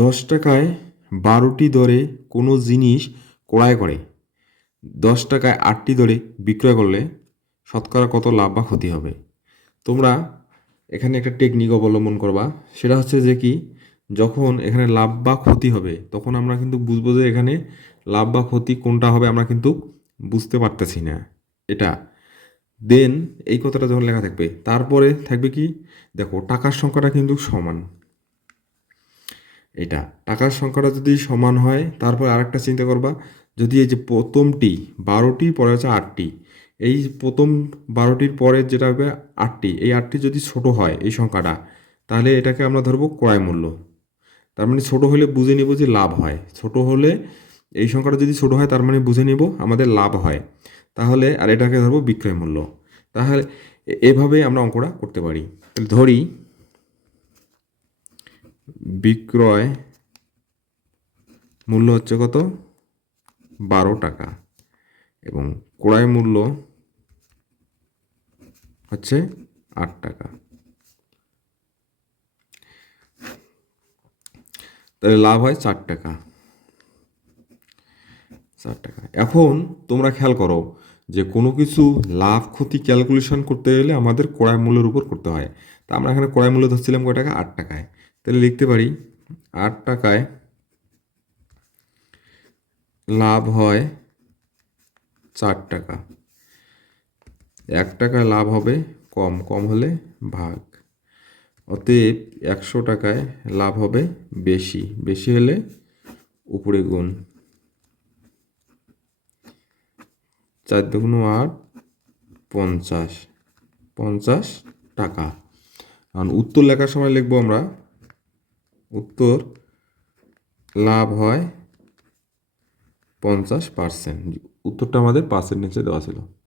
দশ টাকায় বারোটি দরে কোনো জিনিস ক্রয় করে। দশ টাকায় আটটি দরে বিক্রয় করলে শতকরা কত লাভ বা ক্ষতি হবে? তোমরা এখানে একটা টেকনিক অবলম্বন করবা। সেটা হচ্ছে যে কি, যখন এখানে লাভ বা ক্ষতি হবে, তখন আমরা কিন্তু বুঝব যে এখানে লাভ বা ক্ষতি কোনটা হবে আমরা কিন্তু বুঝতে পারতেছি না। এটা। দেন এই কথাটা যখন লেখা থাকবে, তারপরে থাকবে কি? দেখো, টাকার সংখ্যাটা কিন্তু সমান। এটা। টাকার সংখ্যাটা যদি সমান হয়, তারপর আরেকটা চিন্তা করবা, যদি এই যে প্রথমটি, বারোটি, পরে হচ্ছে আটটি। এই প্রথম বারোটির পরে যেটা হবে আটটি, এই আটটি যদি ছোট হয় এই সংখ্যাটা, তাহলে এটাকে আমরা ধরবো ক্রয় মূল্য। তার মানে ছোট হলে বুঝে নিব যে লাভ হয়। ছোট হলে এই সংখ্যাটা যদি ছোট হয়, তার মানে বুঝে নিব আমাদের লাভ হয়। তাহলে, আর এটাকে ধরবো বিক্রয় মূল্য। তাহলে এভাবে আমরা অঙ্কটা করতে পারি। তাহলে ধরি বিক্রয় মূল্য হচ্ছে কত? বারো টাকা। এবং ক্রয় মূল্য হচ্ছে আট টাকা। তাহলে লাভ হয় চার টাকা। চার টাকা। এখন তোমরা খেয়াল করো যে কোনো কিছু লাভ, ক্ষতি ক্যালকুলেশন করতে গেলে আমাদের ক্রয় মূল্যের উপর করতে হয়। তা আমরা এখানে ক্রয় মূল্য ধরছিলাম কয় টাকা? আট টাকায়। তাহলে লিখতে পারি আট টাকায় লাভ হয় চার টাকা। এক টাকায় লাভ হবে কম কম হলে ভাগ। অতএব একশো টাকায় লাভ হবে বেশি বেশি হলে উপরে গুণ। চার দুগুণ আট, পঞ্চাশ পঞ্চাশ টাকা। কারণ উত্তর লেখার সময় লিখব আমরা। উত্তর লাভ হয় পঞ্চাশ পার্সেন্ট উত্তরটা আমাদের পাঁচের নিচে দেওয়া ছিল।